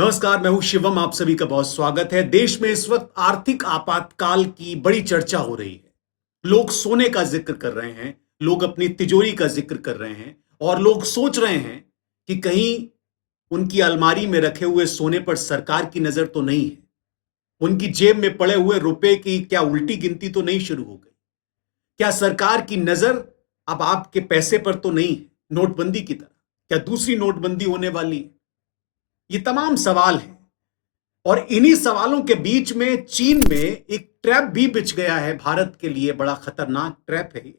नमस्कार, मैं हूं शिवम। आप सभी का बहुत स्वागत है। देश में इस वक्त आर्थिक आपातकाल की बड़ी चर्चा हो रही है। लोग सोने का जिक्र कर रहे हैं, लोग अपनी तिजोरी का जिक्र कर रहे हैं और लोग सोच रहे हैं कि कहीं उनकी अलमारी में रखे हुए सोने पर सरकार की नजर तो नहीं है, उनकी जेब में पड़े हुए रुपए की क्या उल्टी गिनती तो नहीं शुरू हो गई, क्या सरकार की नजर अब आपके पैसे पर तो नहीं है, नोटबंदी की तरह? क्या दूसरी नोटबंदी होने वाली है? ये तमाम सवाल हैं और इन्हीं सवालों के बीच में चीन में एक ट्रैप भी बिछ गया है। भारत के लिए बड़ा खतरनाक ट्रैप है ये।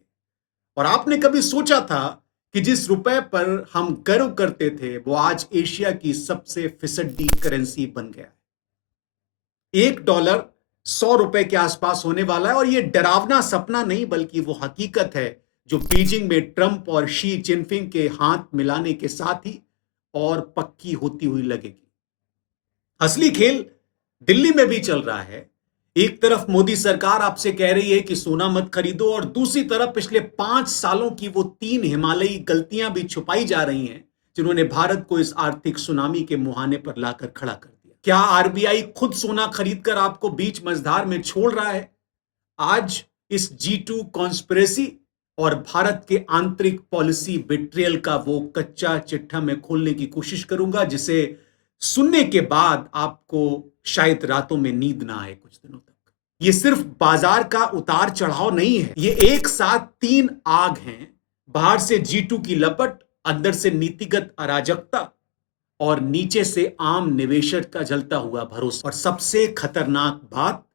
और आपने कभी सोचा था कि जिस रुपए पर हम गर्व करते थे वो आज एशिया की सबसे फिसड्डी करेंसी बन गया है। $1 100 के आसपास होने वाला है और ये डरावना सपना नहीं बल्कि वो हकीकत है जो बीजिंग में ट्रंप और शी जिनपिंग के हाथ मिलाने के साथ ही और पक्की होती हुई लगेगी। असली खेल दिल्ली में भी चल रहा है। एक तरफ मोदी सरकार आपसे कह रही है कि सोना मत खरीदो और दूसरी तरफ पिछले 5 सालों की वो 3 हिमालयी गलतियां भी छुपाई जा रही हैं जिन्होंने भारत को इस आर्थिक सुनामी के मुहाने पर लाकर खड़ा कर दिया। क्या आरबीआई खुद सोना खरीदकर आपको बीच मझधार में छोड़ रहा है? आज इस G2 कॉन्स्पिरेसी और भारत के आंतरिक पॉलिसी बिट्रियल का वो कच्चा चिट्ठा मैं खोलने की कोशिश करूंगा जिसे सुनने के बाद आपको शायद रातों में नींद ना आए कुछ दिनों तक। ये सिर्फ बाजार का उतार चढ़ाव नहीं है, ये एक साथ 3 आग हैं। बाहर से G2 की लपट, अंदर से नीतिगत अराजकता और नीचे से आम निवेशक का जलता हुआ भरोसा। और सबसे खतरनाक बात,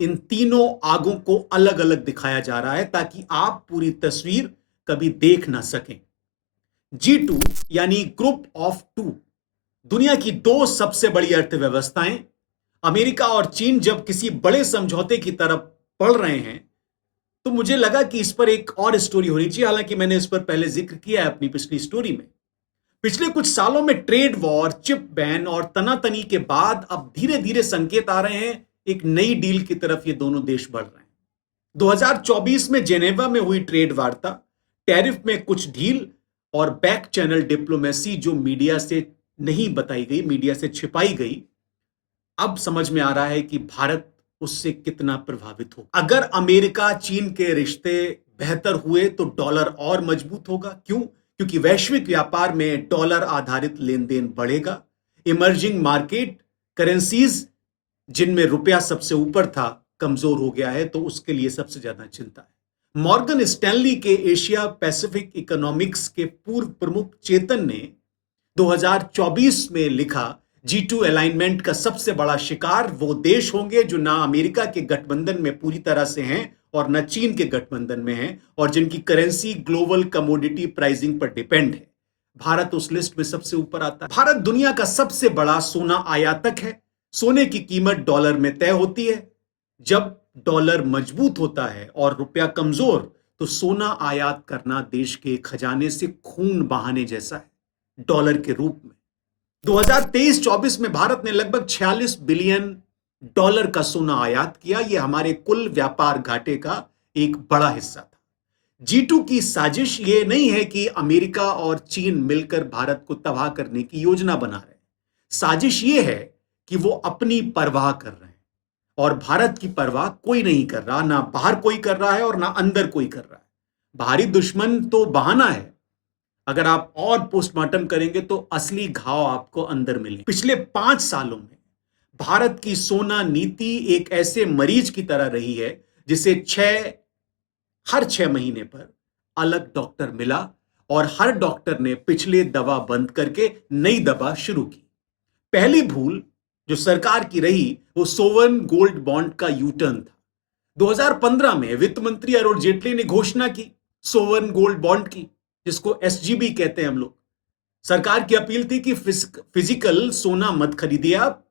इन तीनों आगों को अलग अलग दिखाया जा रहा है ताकि आप पूरी तस्वीर कभी देख ना सकें। G2 यानी ग्रुप ऑफ टू, दुनिया की दो सबसे बड़ी अर्थव्यवस्थाएं अमेरिका और चीन जब किसी बड़े समझौते की तरफ बढ़ रहे हैं तो मुझे लगा कि इस पर एक और स्टोरी होनी चाहिए। हालांकि मैंने इस पर पहले जिक्र किया है अपनी पिछली स्टोरी में। पिछले कुछ सालों में ट्रेड वॉर, चिप बैन और तनातनी के बाद अब धीरे धीरे संकेत आ रहे हैं एक नई डील की तरफ ये दोनों देश बढ़ रहे हैं। 2024 में जेनेवा में हुई ट्रेड वार्ता, टैरिफ में कुछ ढील और बैक चैनल डिप्लोमेसी जो मीडिया से नहीं बताई गई, मीडिया से छिपाई गई, अब समझ में आ रहा है कि भारत उससे कितना प्रभावित हो। अगर अमेरिका चीन के रिश्ते बेहतर हुए तो डॉलर और मजबूत होगा। क्यों? क्योंकि वैश्विक व्यापार में डॉलर आधारित लेन देन बढ़ेगा। इमर्जिंग मार्केट करेंसीज जिनमें रुपया सबसे ऊपर था कमजोर हो गया है, तो उसके लिए सबसे ज्यादा चिंता है। मॉर्गन स्टैनली के एशिया पैसिफिक इकोनॉमिक्स के पूर्व प्रमुख चेतन ने 2024 में लिखा, G2 अलाइनमेंट का सबसे बड़ा शिकार वो देश होंगे जो ना अमेरिका के गठबंधन में पूरी तरह से हैं और न चीन के गठबंधन में हैं और जिनकी करेंसी ग्लोबल कमोडिटी प्राइसिंग पर डिपेंड है। भारत उस लिस्ट में सबसे ऊपर आता है। भारत दुनिया का सबसे बड़ा सोना आयातक है। सोने की कीमत डॉलर में तय होती है। जब डॉलर मजबूत होता है और रुपया कमजोर तो सोना आयात करना देश के खजाने से खून बहाने जैसा है, डॉलर के रूप में। 2023-24 में भारत ने लगभग 46 बिलियन डॉलर का सोना आयात किया। यह हमारे कुल व्यापार घाटे का एक बड़ा हिस्सा था। G2 की साजिश ये नहीं है कि अमेरिका और चीन मिलकर भारत को तबाह करने की योजना बना रहे हैं। साजिश ये है कि वो अपनी परवाह कर रहे हैं और भारत की परवाह कोई नहीं कर रहा। ना बाहर कोई कर रहा है और ना अंदर कोई कर रहा है। बाहरी दुश्मन तो बहाना है। अगर आप और पोस्टमार्टम करेंगे तो असली घाव आपको अंदर मिले। पिछले 5 सालों में भारत की सोना नीति एक ऐसे मरीज की तरह रही है जिसे हर 6 महीने पर अलग डॉक्टर मिला और हर डॉक्टर ने पिछले दवा बंद करके नई दवा शुरू की। पहली भूल जो सरकार की रही वो सोवरन गोल्ड बॉन्ड का यू टर्न था। 2015 में वित्त मंत्री अरुण जेटली ने घोषणा की सोवरन गोल्ड बॉन्ड की, जिसको एसजीबी कहते हैं हम लोग। सरकार की अपील थी कि फिजिकल सोना मत खरीदिए, आप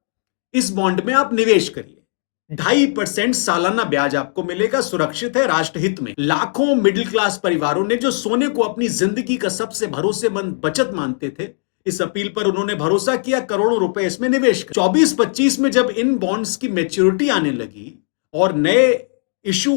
इस बॉन्ड में आप निवेश करिए। 2.5% सालाना ब्याज आपको मिलेगा, सुरक्षित है, राष्ट्रहित में। लाखों मिडिल क्लास परिवारों ने जो सोने को अपनी जिंदगी का सबसे भरोसेमंद बचत मानते थे, इस अपील पर उन्होंने भरोसा किया, करोड़ों रुपए इसमें निवेश कर। 24-25 में जब इन बॉन्ड्स की मैच्योरिटी आने लगी और नए इशू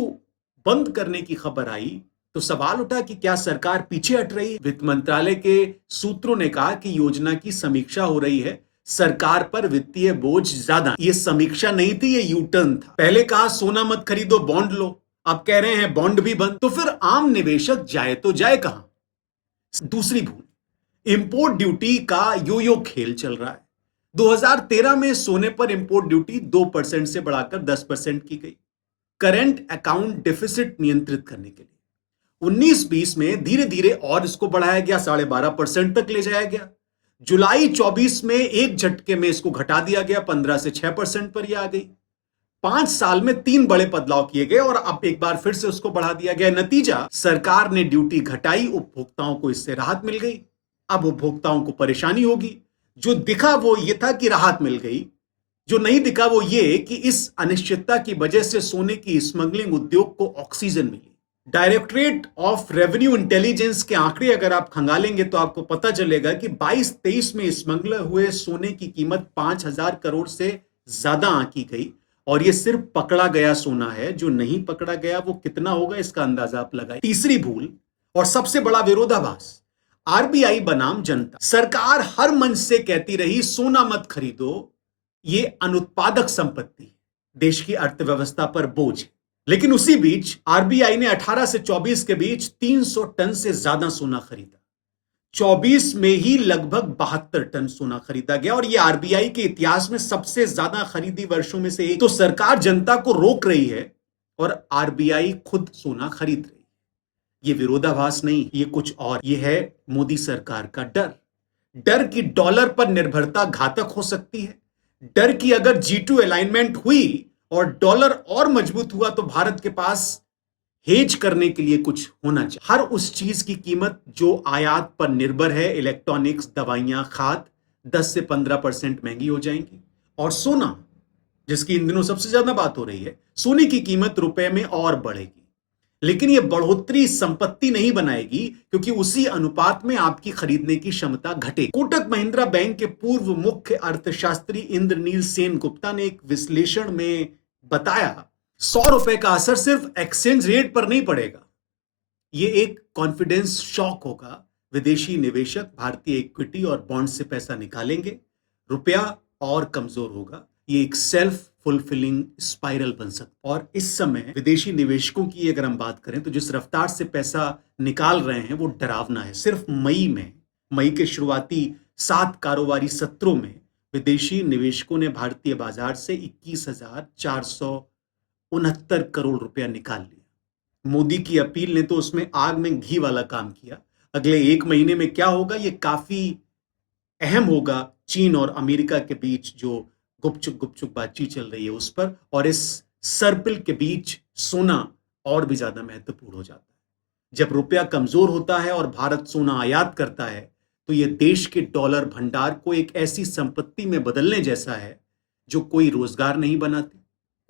बंद करने की खबर आई तो सवाल उठा कि क्या सरकार पीछे हट रही है। वित्त मंत्रालय के सूत्रों ने कहा कि योजना की समीक्षा हो रही है, सरकार पर वित्तीय बोझ ज्यादा। ये समीक्षा नहीं थी, ये यू टर्न था। पहले कहा सोना मत खरीदो, बॉन्ड लो, अब कह रहे हैं बॉन्ड भी बंद। तो फिर आम निवेशक जाए तो जाए कहां? दूसरी भूल, इंपोर्ट ड्यूटी का यो यो खेल चल रहा है। 2013 में सोने पर इंपोर्ट ड्यूटी 2% से बढ़ाकर 10% की गई, करंट अकाउंट डेफिसिट नियंत्रित करने के लिए। 19-20 में धीरे धीरे और इसको बढ़ाया गया, 12.5% तक ले जाया गया। जुलाई 24 में एक झटके में इसको घटा दिया गया, 15 से 6% पर यह आ गई। 5 साल में 3 बड़े बदलाव किए गए और अब एक बार फिर से उसको बढ़ा दिया गया। नतीजा, सरकार ने ड्यूटी घटाई, उपभोक्ताओं को इससे राहत मिल गई। अब उपभोक्ताओं को परेशानी होगी। जो दिखा वो ये था कि राहत मिल गई, जो नहीं दिखा वो ये कि इस अनिश्चितता की वजह से सोने की स्मगलिंग उद्योग को ऑक्सीजन मिली। डायरेक्टरेट ऑफ रेवेन्यू इंटेलिजेंस के आंकड़े अगर आप खंगालेंगे तो आपको पता चलेगा कि 22-23 में स्मगल हुए सोने की कीमत 5,000 करोड़ से ज्यादा आंकी गई। और ये सिर्फ पकड़ा गया सोना है, जो नहीं पकड़ा गया वो कितना होगा इसका अंदाजा आप लगाइए। तीसरी भूल और सबसे बड़ा विरोधाभास, आरबीआई बनाम जनता। सरकार हर मंच से कहती रही सोना मत खरीदो, ये अनुत्पादक संपत्ति है, देश की अर्थव्यवस्था पर बोझ है। लेकिन उसी बीच आरबीआई ने 18 से 24 के बीच 300 टन से ज्यादा सोना खरीदा। 24 में ही लगभग 72 टन सोना खरीदा गया और यह आरबीआई के इतिहास में सबसे ज्यादा खरीदी वर्षों में से एक। तो सरकार जनता को रोक रही है और आरबीआई खुद सोना खरीद रही है। ये विरोधाभास नहीं, ये कुछ और। ये है मोदी सरकार का डर। डर की डॉलर पर निर्भरता घातक हो सकती है। डर की अगर G2 अलाइनमेंट हुई और डॉलर और मजबूत हुआ तो भारत के पास हेज करने के लिए कुछ होना चाहिए। हर उस चीज की कीमत जो आयात पर निर्भर है, इलेक्ट्रॉनिक्स, दवाइयां, खाद, 10 से 15% महंगी हो जाएंगी। और सोना, जिसकी इन दिनों सबसे ज्यादा बात हो रही है, सोने की कीमत रुपए में और बढ़ेगी। लेकिन यह बढ़ोतरी संपत्ति नहीं बनाएगी, क्योंकि उसी अनुपात में आपकी खरीदने की क्षमता घटेगी। कोटक महिंद्रा बैंक के पूर्व मुख्य अर्थशास्त्री इंद्रनील सेन गुप्ता ने एक विश्लेषण में बताया, 100 रुपए का असर सिर्फ एक्सचेंज रेट पर नहीं पड़ेगा, यह एक कॉन्फिडेंस शॉक होगा। विदेशी निवेशक भारतीय इक्विटी और बॉन्ड से पैसा निकालेंगे, रुपया और कमजोर होगा। ये एक सेल्फ फुलफिलिंग स्पाइरल बन सकता। और इस समय विदेशी निवेशकों की अगर हम बात करें तो जिस रफ्तार से पैसा निकाल रहे हैं वो डरावना है। सिर्फ मई के शुरुआती 7 कारोबारी सत्रों में विदेशी निवेशकों ने भारतीय बाजार से 21,469 करोड़ रुपया निकाल लिया। मोदी की अपील ने तो उसमें आग में घी वाला काम किया। अगले 1 महीने में क्या होगा ये काफी अहम होगा। चीन और अमेरिका के बीच जो गुपचुप बातचीत चल रही है उस पर, और इस सर्पिल के बीच सोना और भी ज्यादा महत्वपूर्ण हो जाता है। जब रुपया कमजोर होता है और भारत सोना आयात करता है तो यह देश के डॉलर भंडार को एक ऐसी संपत्ति में बदलने जैसा है जो कोई रोजगार नहीं बनाती,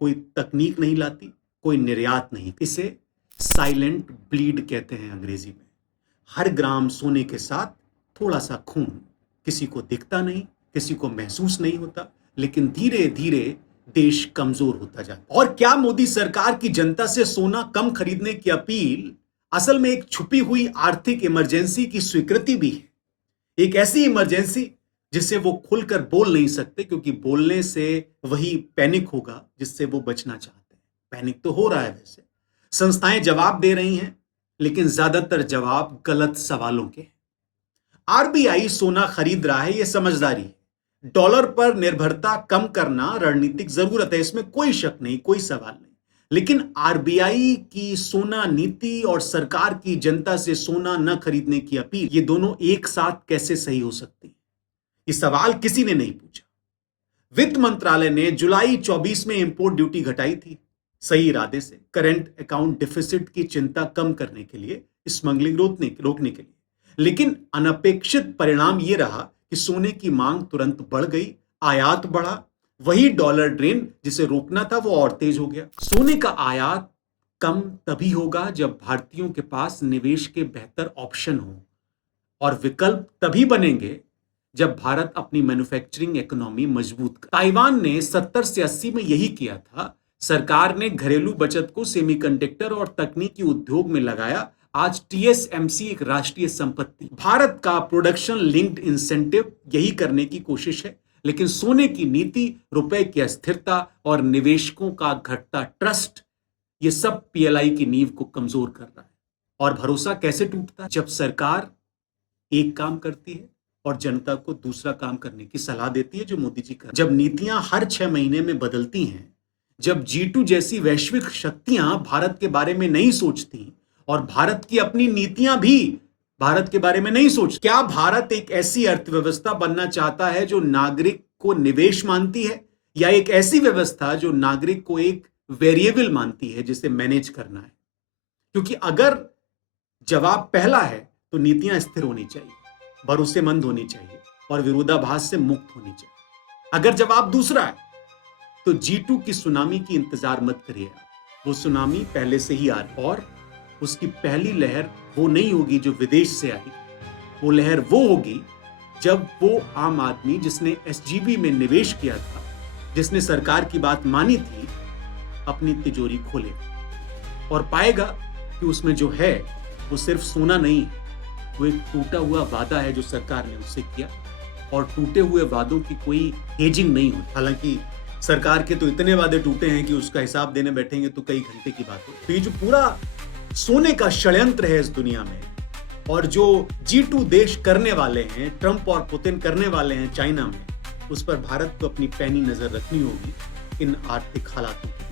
कोई तकनीक नहीं लाती, कोई निर्यात नहीं। इसे साइलेंट ब्लीड कहते हैं अंग्रेजी में। हर ग्राम सोने के साथ थोड़ा सा खून, किसी को दिखता नहीं, किसी को महसूस नहीं होता, लेकिन धीरे धीरे देश कमजोर होता जाता। और क्या मोदी सरकार की जनता से सोना कम खरीदने की अपील असल में एक छुपी हुई आर्थिक इमरजेंसी की स्वीकृति भी है? एक ऐसी इमरजेंसी जिससे वो खुलकर बोल नहीं सकते, क्योंकि बोलने से वही पैनिक होगा जिससे वो बचना चाहते हैं। पैनिक तो हो रहा है वैसे, संस्थाएं जवाब दे रही हैं, लेकिन ज्यादातर जवाब गलत सवालों के। आरबीआई सोना खरीद रहा है, यह समझदारी है। डॉलर पर निर्भरता कम करना रणनीतिक जरूरत है, इसमें कोई शक नहीं, कोई सवाल नहीं। लेकिन आरबीआई की सोना नीति और सरकार की जनता से सोना न खरीदने की अपील, ये दोनों एक साथ कैसे सही हो सकती है? ये सवाल किसी ने नहीं पूछा। वित्त मंत्रालय ने जुलाई 24 में इंपोर्ट ड्यूटी घटाई थी, सही इरादे से, करंट अकाउंट डिफिसिट की चिंता कम करने के लिए, स्मगलिंग रोकने के लिए। लेकिन अनपेक्षित परिणाम यह रहा कि सोने की मांग तुरंत बढ़ गई, आयात बढ़ा, वही डॉलर ड्रेन जिसे रोकना था वो और तेज हो गया। सोने का आयात कम तभी होगा जब भारतीयों के पास निवेश के बेहतर ऑप्शन हो, और विकल्प तभी बनेंगे जब भारत अपनी मैन्युफैक्चरिंग इकोनॉमी मजबूत कर। ताइवान ने 70 से 80 में यही किया था। सरकार ने घरेलू बचत को सेमीकंडक्टर और तकनीकी उद्योग में लगाया। आज टीएसएमसी एक राष्ट्रीय संपत्ति। भारत का प्रोडक्शन लिंक्ड इंसेंटिव यही करने की कोशिश है। लेकिन सोने की नीति, रुपए की अस्थिरता और निवेशकों का घटता ट्रस्ट, ये सब पीएलआई की नींव को कमजोर कर रहा है। और भरोसा कैसे टूटता है? जब सरकार एक काम करती है और जनता को दूसरा काम करने की सलाह देती है, जो मोदी जी कर। जब नीतियां हर 6 महीने में बदलती हैं, जब G2 जैसी वैश्विक शक्तियां भारत के बारे में नहीं सोचती और भारत की अपनी नीतियां भी भारत के बारे में नहीं सोच, क्या भारत एक ऐसी अर्थव्यवस्था बनना चाहता है जो नागरिक को निवेश मानती है, या एक ऐसी व्यवस्था जो नागरिक को एक वेरिएबल मानती है जिसे मैनेज करना है? क्योंकि अगर जवाब पहला है तो नीतियां स्थिर होनी चाहिए, भरोसेमंद होनी चाहिए और विरोधाभास से मुक्त होनी चाहिए। अगर जवाब दूसरा है तो G2 की सुनामी की इंतजार मत करिए। वो सुनामी पहले से ही आ रही, और उसकी पहली लहर वो नहीं होगी जो विदेश से आई। वो लहर वो होगी जब वो आम आदमी जिसने SGB में निवेश किया था, जिसने सरकार की बात मानी थी, अपनी तिजोरी खोले और पाएगा कि उसमें जो है वो सिर्फ सोना नहीं है, वो एक टूटा हुआ वादा है जो सरकार ने उससे किया। और टूटे हुए वादों की कोई हेजिंग नहीं होती। हालांकि सरकार के तो इतने वादे टूटे हैं कि उसका हिसाब देने बैठेंगे तो कई घंटे की बात हो। तो ये जो पूरा सोने का षड्यंत्र है इस दुनिया में, और जो G2 देश करने वाले हैं, ट्रंप और पुतिन करने वाले हैं चाइना में, उस पर भारत को अपनी पैनी नजर रखनी होगी इन आर्थिक हालातों की।